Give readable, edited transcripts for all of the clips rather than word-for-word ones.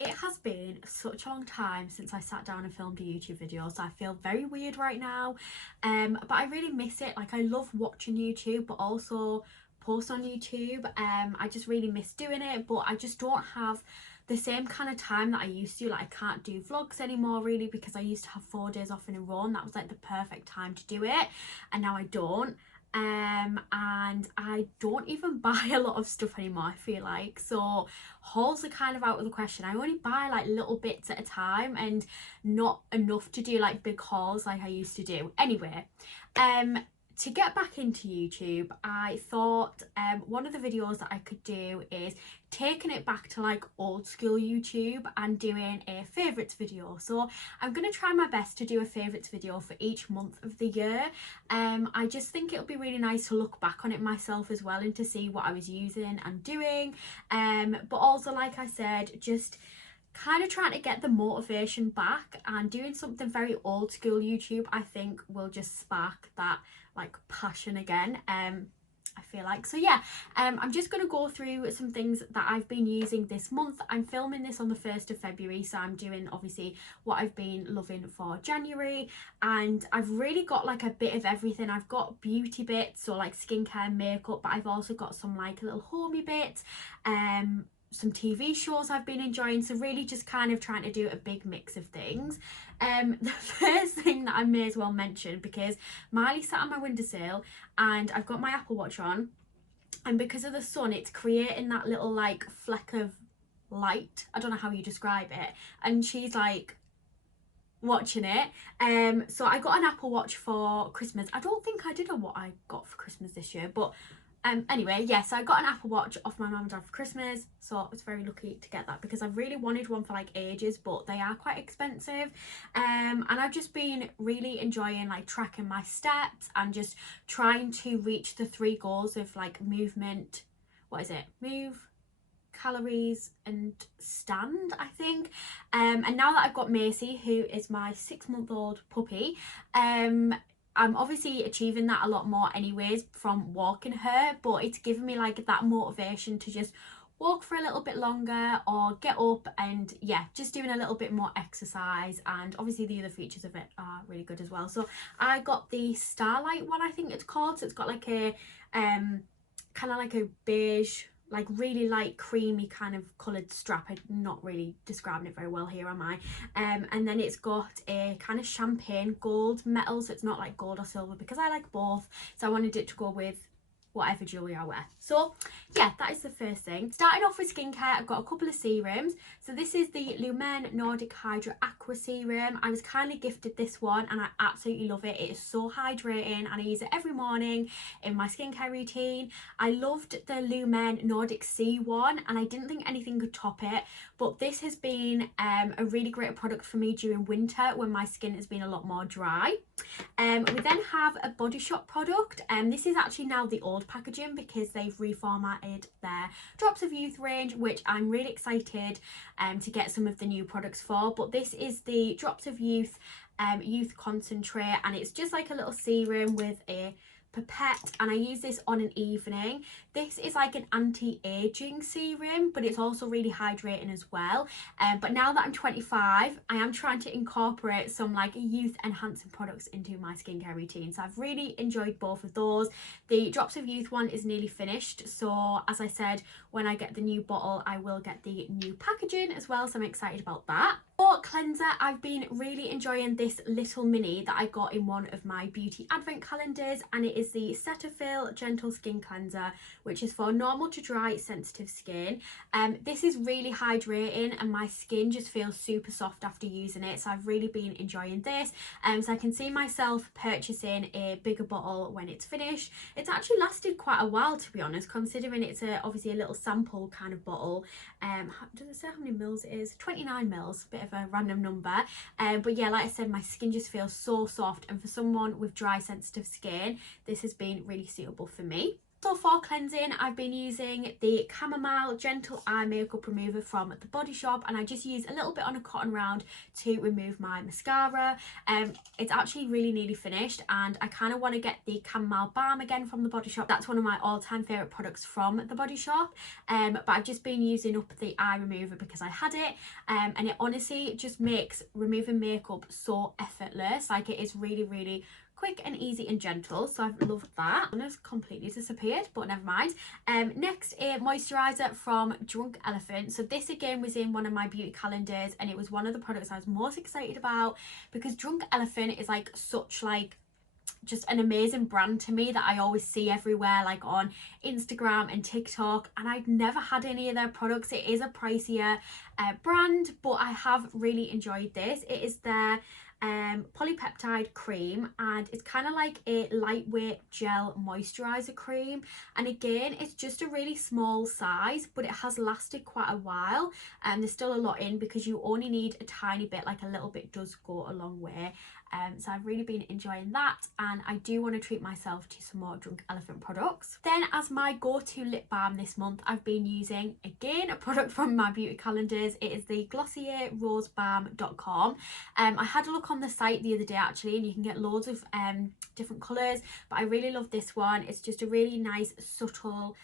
It has been such a long time since I sat down and filmed a YouTube video, so I feel very weird right now. But I really miss it. Like, I love watching YouTube, but also post on YouTube. I just really miss doing it, but I just don't have the same kind of time that I used to. Like, I can't do vlogs anymore really, because I used to have 4 days off in a row and that was like the perfect time to do it, and now I don't. And I don't even buy a lot of stuff anymore, I feel like. So hauls are kind of out of the question. I only buy like little bits at a time and not enough to do like big hauls like I used to do. Anyway, to get back into YouTube, I thought one of the videos that I could do is taking it back to like old school YouTube and doing a favourites video. So I'm going to try my best to do a favourites video for each month of the year. I just think it'll be really nice to look back on it myself as well and to see what I was using and doing. But also, like I said, just kind of trying to get the motivation back, and doing something very old school YouTube I think will just spark that like passion again. I feel like. So yeah, I'm just going to go through some things that I've been using this month. I'm filming this on the 1st of February, so I'm doing obviously what I've been loving for January, and I've really got like a bit of everything. I've got beauty bits, so like skincare, makeup, but I've also got some like little homey bits, some TV shows I've been enjoying, so really just kind of trying to do a big mix of things. The first thing that I may as well mention, because Miley sat on my windowsill and I've got my Apple Watch on, and because of the sun it's creating that little like fleck of light, I don't know how you describe it, and she's like watching it. So I got an Apple Watch for Christmas. I don't think I did know what I got for Christmas this year, but anyway, yeah, so I got an Apple Watch off my mum and dad for Christmas, so I was very lucky to get that because I've really wanted one for like ages, but they are quite expensive. And I've just been really enjoying like tracking my steps and just trying to reach the 3 goals of like movement, what is it, move, calories and stand, I think. And now that I've got Macy, who is my 6-month-old puppy, I'm obviously achieving that a lot more anyways from walking her, but it's given me like that motivation to just walk for a little bit longer or get up and yeah, just doing a little bit more exercise. And obviously the other features of it are really good as well. So I got the Starlight one, I think it's called. So it's got like a kind of like a beige, like really light creamy kind of coloured strap. I'm not really describing it very well here, am I? And then it's got a kind of champagne gold metal, so it's not like gold or silver because I like both, so I wanted it to go with whatever jewellery I wear. So yeah, that is the first thing. Starting off with skincare, I've got a couple of serums. So this is the Lumen Nordic Hydra Aqua Serum. I was kindly gifted this one and I absolutely love it. It is so hydrating and I use it every morning in my skincare routine. I loved the Lumen Nordic Sea one and I didn't think anything could top it, but this has been a really great product for me during winter when my skin has been a lot more dry. We then have a Body Shop product, and this is actually now the old packaging because they've reformatted their Drops of Youth range, which I'm really excited to get some of the new products for. But this is the Drops of Youth Youth Concentrate, and it's just like a little serum with a pipette, and I use this on an evening. This is like an anti-aging serum, but it's also really hydrating as well. But now that I'm 25, I am trying to incorporate some like youth enhancing products into my skincare routine, so I've really enjoyed both of those. The Drops of Youth one is nearly finished, so as I said, when I get the new bottle I will get the new packaging as well, so I'm excited about that. For cleanser, I've been really enjoying this little mini that I got in one of my beauty advent calendars, and it is the Cetaphil Gentle Skin Cleanser, which is for normal to dry sensitive skin. This is really hydrating and my skin just feels super soft after using it, so I've really been enjoying this. So I can see myself purchasing a bigger bottle when it's finished. It's actually lasted quite a while, to be honest, considering it's obviously a little sample kind of bottle. Does it say how many mils it is? 29 mils, bit of a random number. But yeah, like I said, my skin just feels so soft, and for someone with dry sensitive skin this has been really suitable for me. So for cleansing, I've been using the Chamomile Gentle Eye Makeup Remover from The Body Shop, and I just use a little bit on a cotton round to remove my mascara. It's actually really nearly finished, and I kind of want to get the Chamomile Balm again from The Body Shop. That's one of my all-time favourite products from The Body Shop, but I've just been using up the eye remover because I had it, and it honestly just makes removing makeup so effortless. Like, it is really, really quick and easy and gentle, so I've loved that. One has completely disappeared, but never mind. Next, a moisturizer from Drunk Elephant. So this again was in one of my beauty calendars, and it was one of the products I was most excited about because Drunk Elephant is like such like just an amazing brand to me that I always see everywhere, like on Instagram and TikTok, and I'd never had any of their products. It is a pricier brand, but I have really enjoyed this. It is their polypeptide cream, and it's kind of like a lightweight gel moisturizer cream, and again it's just a really small size, but it has lasted quite a while, and there's still a lot in because you only need a tiny bit. Like, a little bit does go a long way. So I've really been enjoying that, and I do want to treat myself to some more Drunk Elephant products. Then, as my go-to lip balm this month, I've been using again a product from my beauty calendars. It is the glossierrosebalm.com. I had a look on the site the other day actually, and you can get loads of different colours, but I really love this one. It's just a really nice subtle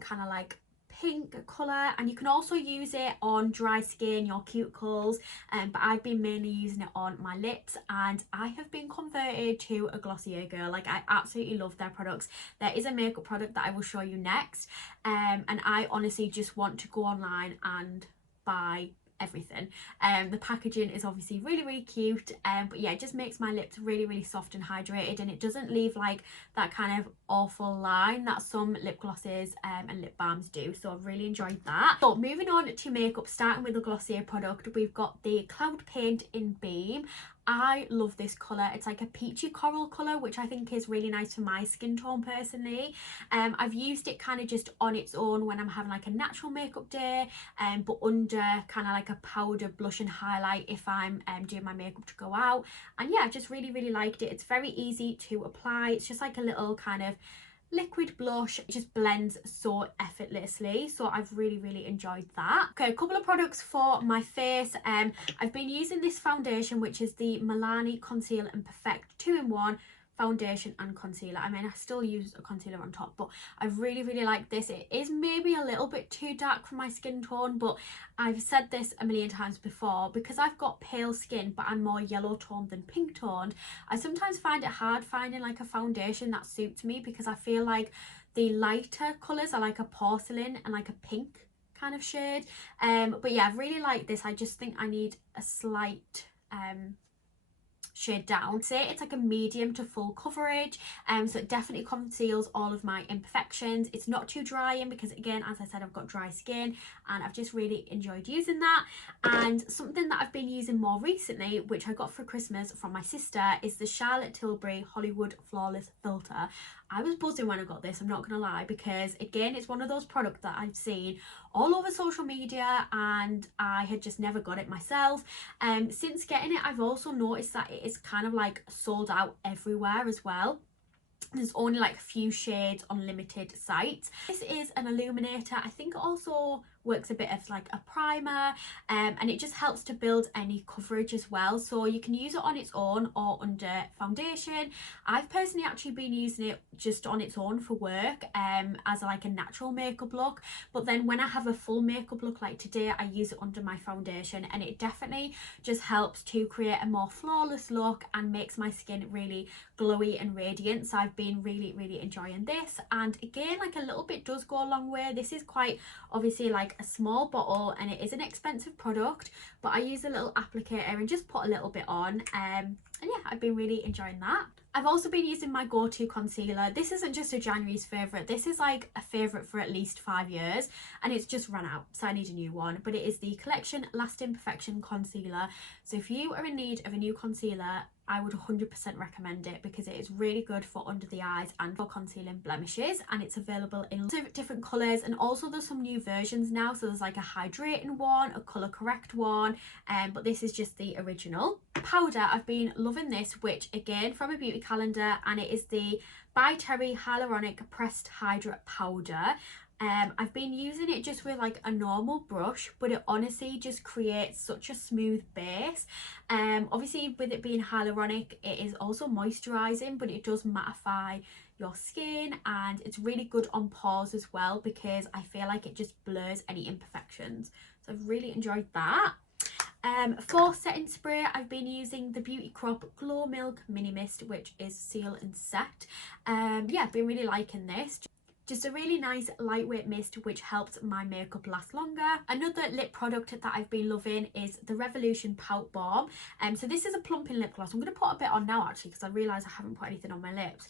kind of like pink colour, and you can also use it on dry skin, your cuticles, but I've been mainly using it on my lips, and I have been converted to a Glossier girl. Like, I absolutely love their products. There is a makeup product that I will show you next, and I honestly just want to go online and buy everything. The packaging is obviously really, really cute, but yeah, it just makes my lips really, really soft and hydrated, and it doesn't leave like that kind of awful line that some lip glosses and lip balms do. So I've really enjoyed that. So moving on to makeup, starting with the Glossier product, we've got the Cloud Paint in Beam. I love this colour. It's like a peachy coral colour, which I think is really nice for my skin tone personally. I've used it kind of just on its own when I'm having like a natural makeup day, but under kind of like a powder blush and highlight if I'm doing my makeup to go out. And yeah, I just really, really liked it. It's very easy to apply. It's just like a little kind of liquid blush. It just blends so effortlessly, so I've really, really enjoyed that. Okay, a couple of products for my face. I've been using this foundation, which is the Milani Conceal and Perfect 2-in-1 foundation and concealer. I mean, I still use a concealer on top, but I really, really like this. It is maybe a little bit too dark for my skin tone, but I've said this a million times before, because I've got pale skin but I'm more yellow toned than pink toned, I sometimes find it hard finding like a foundation that suits me, because I feel like the lighter colours are like a porcelain and like a pink kind of shade. But yeah, I really like this. I just think I need a slight shade down. Say it's like a medium to full coverage, so it definitely conceals all of my imperfections. It's not too drying because, again, as I said, I've got dry skin, and I've just really enjoyed using that. And something that I've been using more recently, which I got for Christmas from my sister, is the Charlotte Tilbury Hollywood Flawless Filter. I was buzzing when I got this, I'm not gonna lie, because again, it's one of those products that I've seen all over social media and I had just never got it myself. Since getting it, I've also noticed that it is kind of like sold out everywhere as well. There's only like a few shades on limited sites. This is an illuminator. I think it also works a bit of like a primer, and it just helps to build any coverage as well. So you can use it on its own or under foundation. I've personally actually been using it just on its own for work, as like a natural makeup look, but then when I have a full makeup look like today, I use it under my foundation, and it definitely just helps to create a more flawless look and makes my skin really glowy and radiant. So I've been really, really enjoying this, and again, like, a little bit does go a long way. This is quite obviously like a small bottle, and it is an expensive product, but I use a little applicator and just put a little bit on, and yeah, I've been really enjoying that. I've also been using my go-to concealer. This isn't just a January's favourite, this is like a favourite for at least 5 years, and it's just run out, so I need a new one. But it is the Collection Lasting Perfection Concealer. So if you are in need of a new concealer, I would 100% recommend it because it is really good for under the eyes and for concealing blemishes, and it's available in lots of different colours, and also there's some new versions now, so there's like a hydrating one, a colour correct one, but this is just the original. Powder, I've been loving this, which again from a beauty calendar, and it is the by Terry Hyaluronic Pressed Hydra Powder. I've been using it just with like a normal brush, but it honestly just creates such a smooth base. Obviously with it being hyaluronic, it is also moisturizing, but it does mattify your skin, and it's really good on pores as well because I feel like it just blurs any imperfections. So I've really enjoyed that. For setting spray, I've been using the Beauty Crop Glow Milk Mini Mist, which is Seal and Set. Yeah, I've been really liking this. Just a really nice lightweight mist which helps my makeup last longer. Another lip product that I've been loving is the Revolution Pout Balm. So this is a plumping lip gloss. I'm going to put a bit on now actually because I realise I haven't put anything on my lips.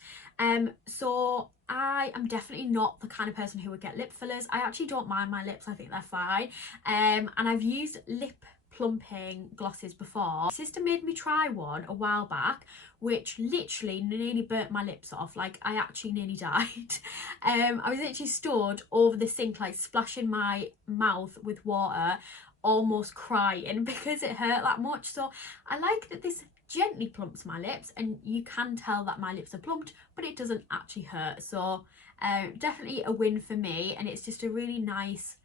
So I am definitely not the kind of person who would get lip fillers. I actually don't mind my lips, I think they're fine. And I've used lip plumping glosses before. My sister made me try one a while back, which literally nearly burnt my lips off. Like I actually nearly died. I was literally stood over the sink like splashing my mouth with water, almost crying because it hurt that much. So I like that this gently plumps my lips, and you can tell that my lips are plumped, but it doesn't actually hurt. So definitely a win for me, and it's just a really nice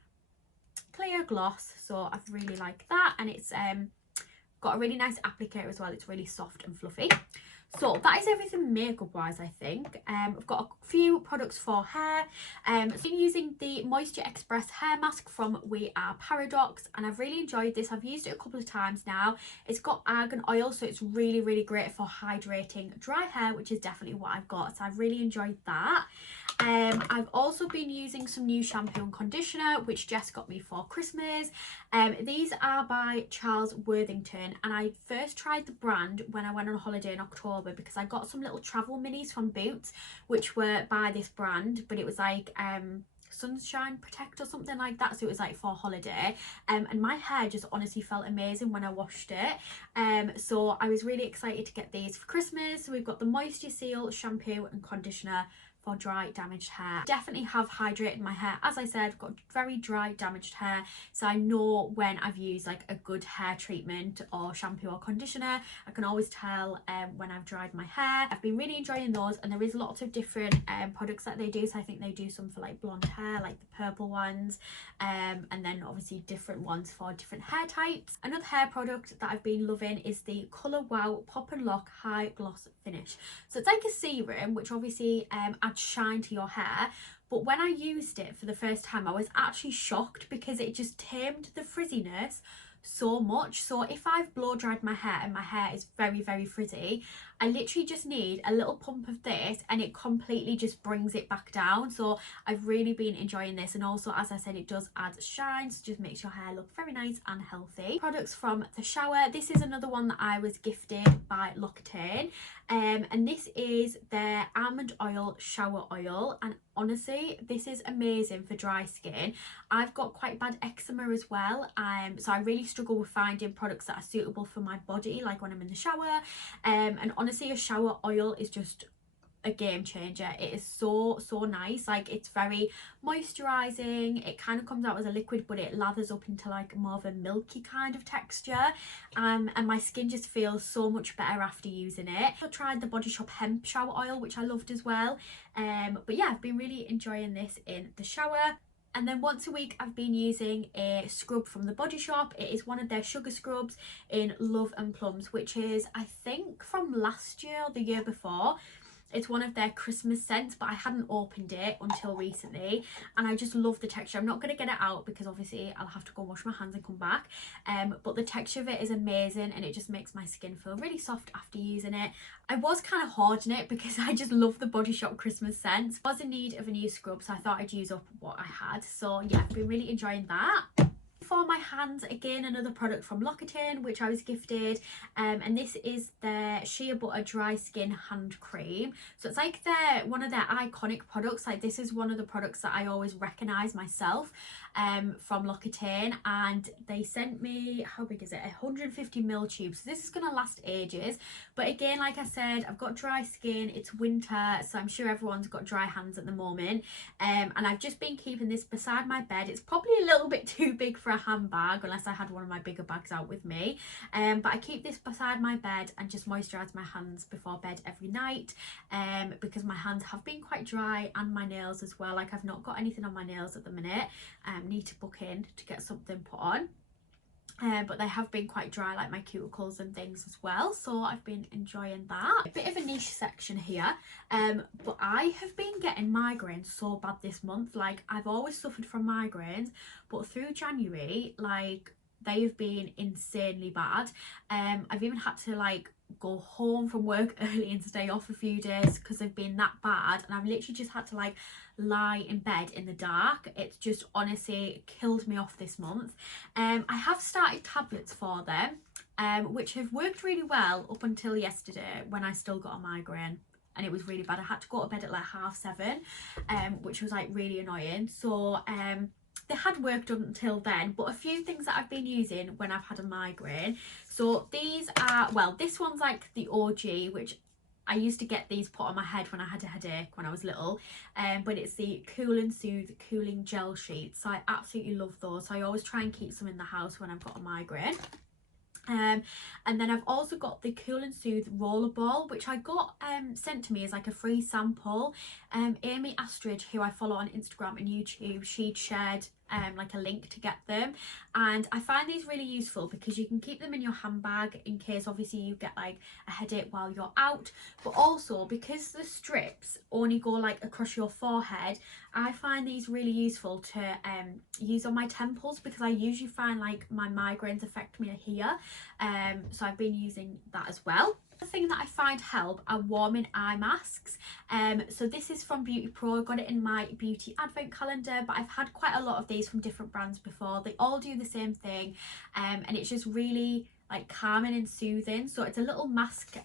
clear gloss, so I've really liked that, and it's got a really nice applicator as well. It's really soft and fluffy. So that is everything makeup wise, I think. I've got a few products for hair. I've been using the Moisture Express hair mask from We Are Paradox, and I've really enjoyed this. I've used it a couple of times now. It's got argan oil, so it's really great for hydrating dry hair, which is definitely what I've got, so I've really enjoyed that. I've also been using some new shampoo and conditioner which Jess got me for Christmas. These are by Charles Worthington, and I first tried the brand when I went on holiday in October because I got some little travel minis from Boots which were by this brand, but it was like Sunshine Protect or something like that, so it was like for holiday, and my hair just honestly felt amazing when I washed it. So I was really excited to get these for Christmas. So we've got the Moisture Seal shampoo and conditioner for dry damaged hair. Definitely have hydrated my hair. As I said, I've got very dry damaged hair, so I know when I've used like a good hair treatment or shampoo or conditioner. I can always tell when I've dried my hair. I've been really enjoying those, and there is lots of different products that they do. So I think they do some for like blonde hair, like the purple ones, and then obviously different ones for different hair types. Another hair product that I've been loving is the Colour Wow Pop and Lock High Gloss Finish. So it's like a serum which obviously adds shine to your hair, but when I used it for the first time I was actually shocked because it just tamed the frizziness so much. So if I've blow dried my hair and my hair is very frizzy, I literally just need a little pump of this and it completely just brings it back down. So I've really been enjoying this, and also as I said, it does add shine, so just makes your hair look very nice and healthy. Products from the shower. This is another one that I was gifted by L'Occitane, and this is their almond oil shower oil, and honestly this is amazing for dry skin. I've got quite bad eczema as well, so I really struggle with finding products that are suitable for my body, like when I'm in the shower, and honestly a shower oil is just a game changer. It is so nice. Like it's very moisturizing, it kind of comes out as a liquid but it lathers up into like more of a milky kind of texture, and my skin just feels so much better after using it. I tried the Body Shop hemp shower oil which I loved as well, but yeah, I've been really enjoying this in the shower. And then once a week I've been using a scrub from the Body Shop. It is one of their sugar scrubs in Love and Plums, which is I think from last year or the year before. It's one of their Christmas scents, but I hadn't opened it until recently, and I just love the texture. I'm not going to get it out because obviously I'll have to go wash my hands and come back, but the texture of it is amazing and it just makes my skin feel really soft after using it. I was kind of hoarding it because I just love the Body Shop Christmas scents. I was in need of a new scrub, so I thought I'd use up what I had. So yeah, I've been really enjoying that. for my hands, again another product from L'Occitane which I was gifted, and this is their Shea Butter Dry Skin Hand Cream. So it's like one of their iconic products. Like this is one of the products that I always recognise myself from L'Occitane, and they sent me, how big is it, 150ml tubes. So this is going to last ages, but again, like I said, I've got dry skin, it's winter, so I'm sure everyone's got dry hands at the moment, and I've just been keeping this beside my bed. It's probably a little bit too big for a handbag unless I had one of my bigger bags out with me, but I keep this beside my bed and just moisturise my hands before bed every night, because my hands have been quite dry, and my nails as well. Like I've not got anything on my nails at the minute, need to book in to get something put on, but they have been quite dry, like my cuticles and things as well, so I've been enjoying that. A bit of a niche section here, but I have been getting migraines so bad this month. Like I've always suffered from migraines, but through January, like they've been insanely bad. I've even had to like go home from work early and stay off a few days because they've been that bad, and I've literally just had to like lie in bed in the dark. It's just honestly killed me off this month. I have started tablets for them, which have worked really well up until yesterday when I still got a migraine, and it was really bad. I had to go to bed at like 7:30, which was like really annoying. So they had worked up until then, but a few things that I've been using when I've had a migraine. So these are, well, this one's like the OG, which I used to get these put on my head when I had a headache when I was little, but it's the Cool and Soothe Cooling Gel Sheets. So I absolutely love those. So I always try and keep some in the house when I've got a migraine. And then I've also got the Cool and Soothe Rollerball, which I got sent to me as like a free sample. Amy Astridge, who I follow on Instagram and YouTube, she'd shared like a link to get them, and I find these really useful because you can keep them in your handbag in case obviously you get like a headache while you're out, but also because the strips only go like across your forehead, I find these really useful to use on my temples, because I usually find like my migraines affect me here, so I've been using that as well. The thing that I find help are warming eye masks. So this is from Beauty Pro. I got it in my beauty advent calendar, but I've had quite a lot of these from different brands before. They all do the same thing, and it's just really like calming and soothing. So it's a little mask,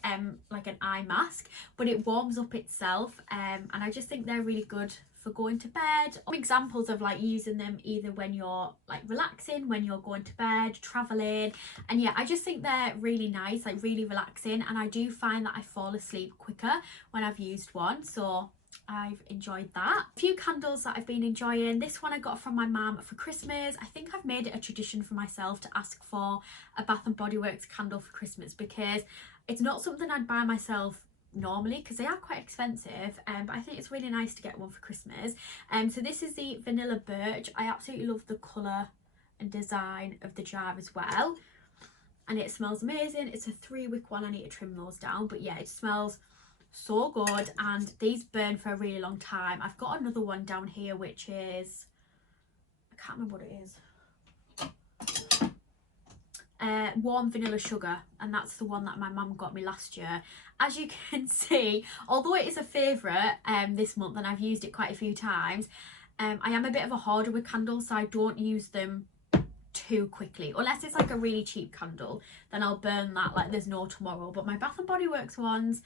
like an eye mask, but it warms up itself, and I just think they're really good for going to bed. Examples of like using them either when you're like relaxing, when you're going to bed, traveling, and yeah, I just think they're really nice, like really relaxing, and I do find that I fall asleep quicker when I've used one, so I've enjoyed that. A few candles that I've been enjoying. This one I got from my mum for Christmas. I think I've made it a tradition for myself to ask for a Bath and Body Works candle for Christmas, because it's not something I'd buy myself normally because they are quite expensive, but I think it's really nice to get one for Christmas. So this is the Vanilla Birch. I absolutely love the colour and design of the jar as well, and it smells amazing. It's a 3-wick one. I need to trim those down, but yeah, it smells so good, and these burn for a really long time. I've got another one down here which is, I can't remember what it is, Warm Vanilla Sugar, and that's the one that my mum got me last year. As you can see, although it is a favourite this month and I've used it quite a few times, I am a bit of a hoarder with candles, so I don't use them too quickly, unless it's like a really cheap candle, then I'll burn that like there's no tomorrow. But my Bath and Body Works ones,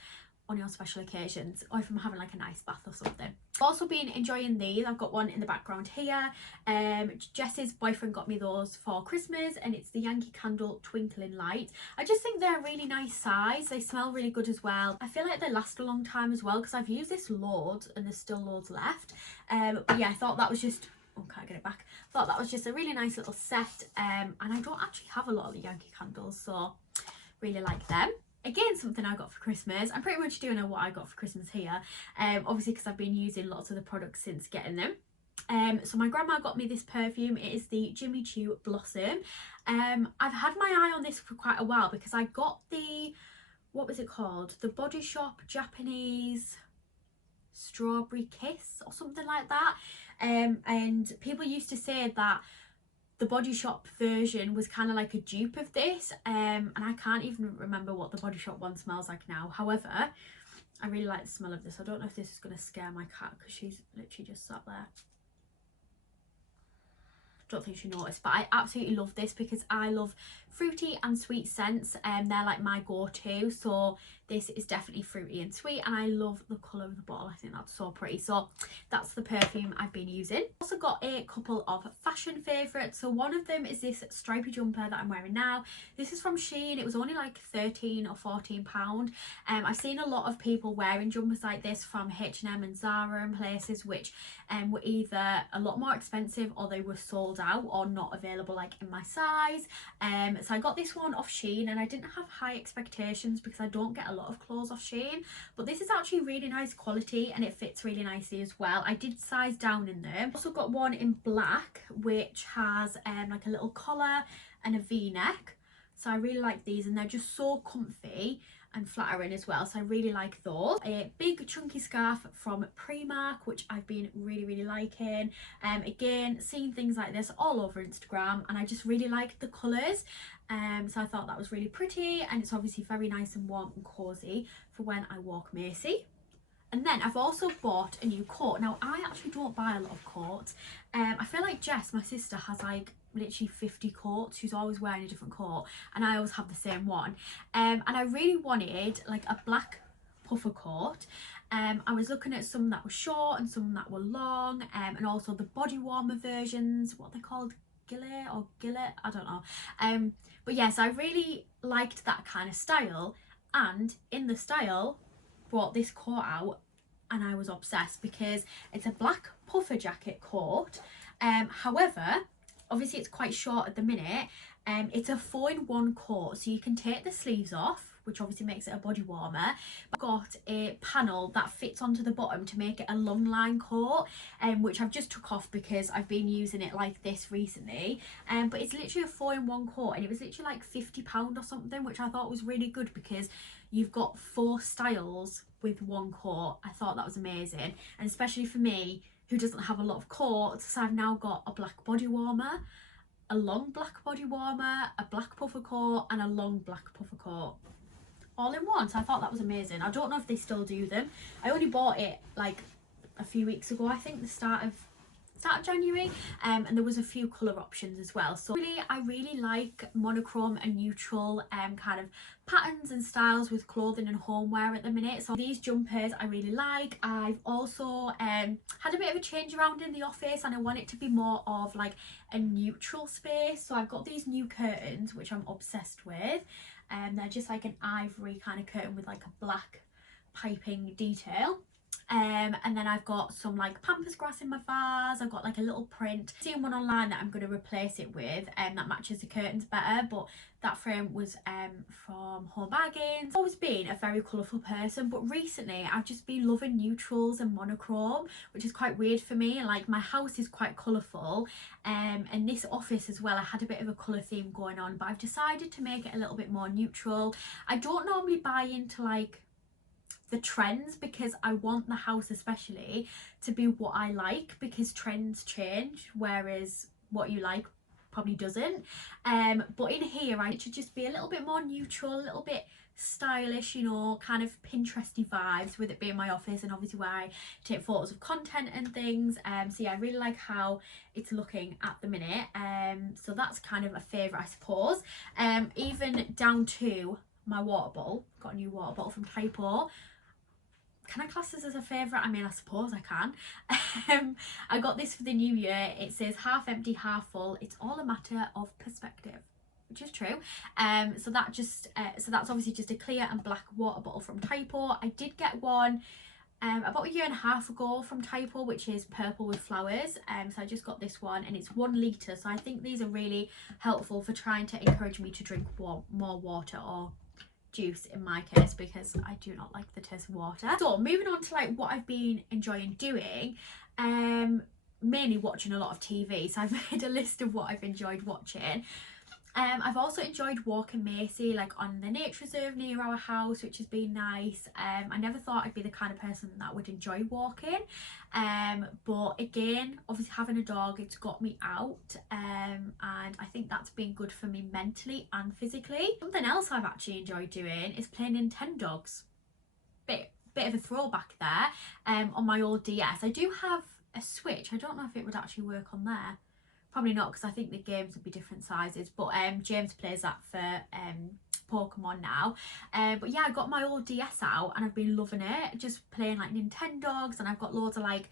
only on special occasions, or if I'm having like a nice bath or something. I've also been enjoying these. I've got one in the background here. Jess's boyfriend got me those for Christmas, and it's the Yankee Candle Twinkling Light. I just think they're a really nice size. They smell really good as well. I feel like they last a long time as well, because I've used this loads and there's still loads left. But yeah, I thought that was just, oh, can't get it back. Thought that was just a really nice little set, and I don't actually have a lot of the Yankee candles, so really like them. Again, something I got for Christmas. I pretty much do know what I got for Christmas here, obviously because I've been using lots of the products since getting them. So my grandma got me this perfume. It is the Jimmy Choo Blossom. I've had my eye on this for quite a while because I got the, what was it called? The Body Shop Japanese Strawberry Kiss or something like that. And people used to say that the Body Shop version was kind of like a dupe of this, and I can't even remember what the Body Shop one smells like now. However, I really like the smell of this. I don't know if this is going to scare my cat because she's literally just sat there. don't think she noticed, but I absolutely love this because I love fruity and sweet scents, and they're like my go-to. So this is definitely fruity and sweet, and I love the colour of the bottle. I think that's so pretty. So that's the perfume I've been using. Also got a couple of fashion favourites. So one of them is this stripy jumper that I'm wearing now. This is from Shein. It was only like 13 or 14 pound. I've seen a lot of people wearing jumpers like this from H&M and Zara and places, which were either a lot more expensive or they were sold out or not available like in my size. So I got this one off Shein, and I didn't have high expectations because I don't get a lot of clothes off Shein, but this is actually really nice quality and it fits really nicely as well. I did size down in them. Also got one in black which has like a little collar and a V-neck, so I really like these, and they're just so comfy and flattering as well, so I really like those. A big chunky scarf from Primark, which I've been really liking. Again, seeing things like this all over Instagram, and I just really liked the colours, so I thought that was really pretty, and it's obviously very nice and warm and cosy for when I walk Macy. And then I've also bought a new coat. Now, I actually don't buy a lot of coats. I feel like Jess, my sister, has like literally 50 coats. She's always wearing a different coat, and I always have the same one. And I really wanted like a black puffer coat. I was looking at some that were short and some that were long, and also the body warmer versions, what they're called, Gillet or Gillet, I don't know. But yes, I really liked that kind of style, and in the style brought this coat out, and I was obsessed because it's a black puffer jacket coat. However, obviously it's quite short at the minute. It's a 4-in-1 coat, so you can take the sleeves off, which obviously makes it a body warmer. I've got a panel that fits onto the bottom to make it a long line coat, which I've just took off because I've been using it like this recently. But it's literally a 4-in-1 coat, and it was literally like £50 or something, which I thought was really good because you've got 4 styles with one coat. I thought that was amazing, and especially for me who doesn't have a lot of coats. So I've now got a black body warmer, a long black body warmer, a black puffer coat, and a long black puffer coat all in one. So I thought that was amazing. I don't know if they still do them. I only bought it like a few weeks ago, I think the start of January, and there was a few colour options as well. So I really like monochrome and neutral kind of patterns and styles with clothing and homeware at the minute. So these jumpers I really like. I've also had a bit of a change around in the office, and I want it to be more of like a neutral space. So I've got these new curtains which I'm obsessed with, and they're just like an ivory kind of curtain with like a black piping detail. And then I've got some like pampas grass in my vase. I've got like a little print. I've seen one online that I'm going to replace it with, and that matches the curtains better, but that frame was from Home Bargains. I've always been a very colourful person, but recently I've just been loving neutrals and monochrome, which is quite weird for me. Like, my house is quite colourful, and this office as well, I had a bit of a colour theme going on, but I've decided to make it a little bit more neutral. I don't normally buy into like the trends because I want the house especially to be what I like, because trends change, whereas what you like probably doesn't. But in here I should just be a little bit more neutral, a little bit stylish, you know, kind of Pinteresty vibes, with it being my office and obviously where I take photos of content and things. So yeah, I really like how it's looking at the minute. So that's kind of a favourite, I suppose. Even down to my water bottle. Got a new water bottle from Typo. Can I class this as a favourite? I mean, I suppose I can. I got this for the new year. It says half empty, half full. It's all a matter of perspective, which is true. So that's obviously just a clear and black water bottle from Typo. I did get one about 1.5 years ago from Typo, which is purple with flowers. So I just got this one, and it's 1 litre. So I think these are really helpful for trying to encourage me to drink more water, or juice in my case, because I do not like the taste of water. So moving on to like what I've been enjoying doing, mainly watching a lot of TV. So I've made a list of what I've enjoyed watching. I've also enjoyed walking Macy, like on the nature reserve near our house, which has been nice. I never thought I'd be the kind of person that would enjoy walking, but again, obviously having a dog, it's got me out, and I think that's been good for me mentally and physically. Something else I've actually enjoyed doing is playing Nintendogs. Bit of a throwback there. On my old DS. I do have a Switch. I don't know if it would actually work on there, Probably not, because I think the games would be different sizes, but James plays that for Pokemon now. But yeah, I got my old DS out and I've been loving it, just playing like Nintendogs, and I've got loads of like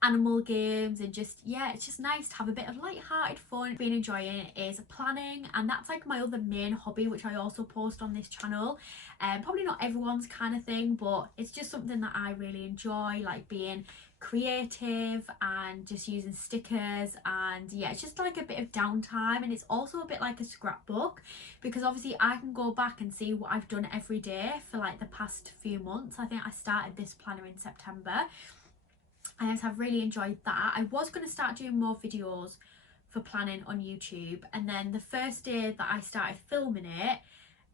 animal games, and just, yeah, it's just nice to have a bit of light-hearted fun. Been enjoying is planning, and that's like my other main hobby, which I also post on this channel. Probably not everyone's kind of thing, but it's just something that I really enjoy, like being creative and just using stickers. And yeah, it's just like a bit of downtime, and it's also a bit like a scrapbook, because obviously I can go back and see what I've done every day for like the past few months. I think I started this planner in September, and I've really enjoyed that. I was going to start doing more videos for planning on YouTube, and then the first day that I started filming it,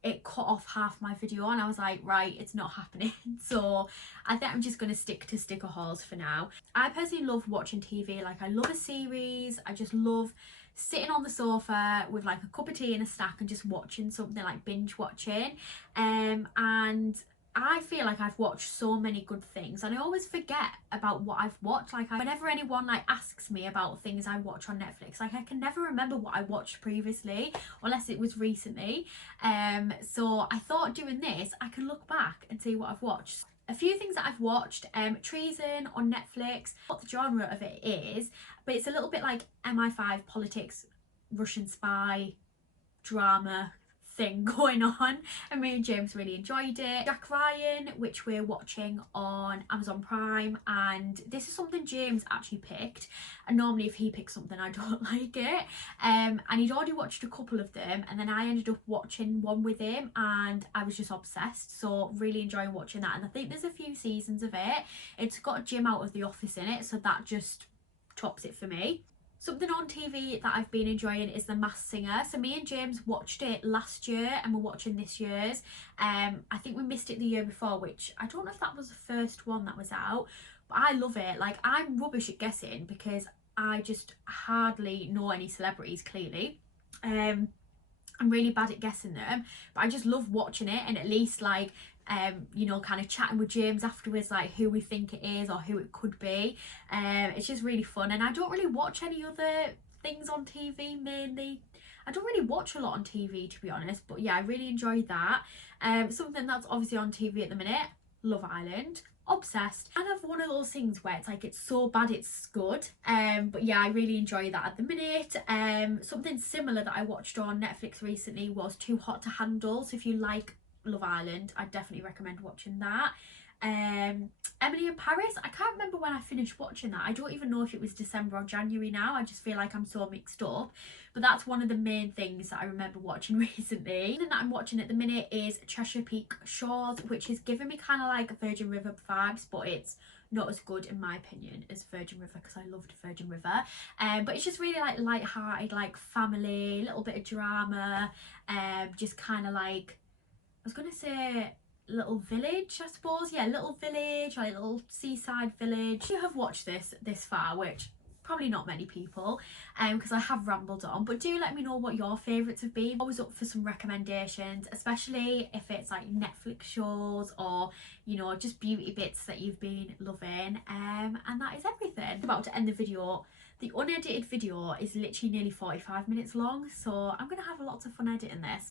it cut off half my video, and I was like, right, it's not happening. So I think I'm just going to stick to sticker hauls for now. I personally love watching TV. Like, I love a series. I just love sitting on the sofa with like a cup of tea and a snack and just watching something, like binge watching. And I feel like I've watched so many good things, and I always forget about what I've watched. Like, whenever anyone like asks me about things I watch on Netflix, like I can never remember what I watched previously, unless it was recently. So I thought doing this, I can look back and see what I've watched. A few things that I've watched: Treason on Netflix. What the genre of it is, but it's a little bit like MI5 politics, Russian spy drama thing going on, and me and James really enjoyed it. Jack Ryan, which we're watching on Amazon Prime, and this is something James actually picked, and normally if he picks something I don't like it, and he'd already watched a couple of them, and then I ended up watching one with him and I was just obsessed. So really enjoying watching that, and I think there's a few seasons of it. It's got Jim out of The Office in it, so that just tops it for me. Something on TV that I've been enjoying is The Masked Singer. So me and James watched it last year, and we're watching this year's. I think we missed it the year before, which I don't know if that was the first one that was out, but I love it. Like, I'm rubbish at guessing because I just hardly know any celebrities, clearly. I'm really bad at guessing them, but I just love watching it, and at least like you know, kind of chatting with James afterwards, like who we think it is or who it could be. It's just really fun, and I don't really watch any other things on TV. Mainly I don't really watch a lot on TV, to be honest, but yeah, I really enjoyed that. Something that's obviously on TV at the minute, Love Island. Obsessed. Kind of one of those things where it's like it's so bad it's good. But yeah, I really enjoy that at the minute. Something similar that I watched on Netflix recently was Too Hot to Handle. So if you like Love Island, I'd definitely recommend watching that. Emily in Paris, I can't remember when I finished watching that. I don't even know if it was December or January now. I just feel like I'm so mixed up, but that's one of the main things that I remember watching recently. The thing that I'm watching at the minute is Cheshire Peak Shores, which is giving me kind of like Virgin River vibes, but it's not as good in my opinion as Virgin River, because I loved Virgin River. But it's just really like light-hearted, like family, a little bit of drama, just kind of like, I was gonna say little village, I suppose. Yeah, little village, like little seaside village. You have watched this far, which probably not many people, because I have rambled on, but do let me know what your favourites have been. Always up for some recommendations, especially if it's like Netflix shows or, you know, just beauty bits that you've been loving. And that is everything. I'm about to end the video. The unedited video is literally nearly 45 minutes long, so I'm gonna have lots of fun editing this.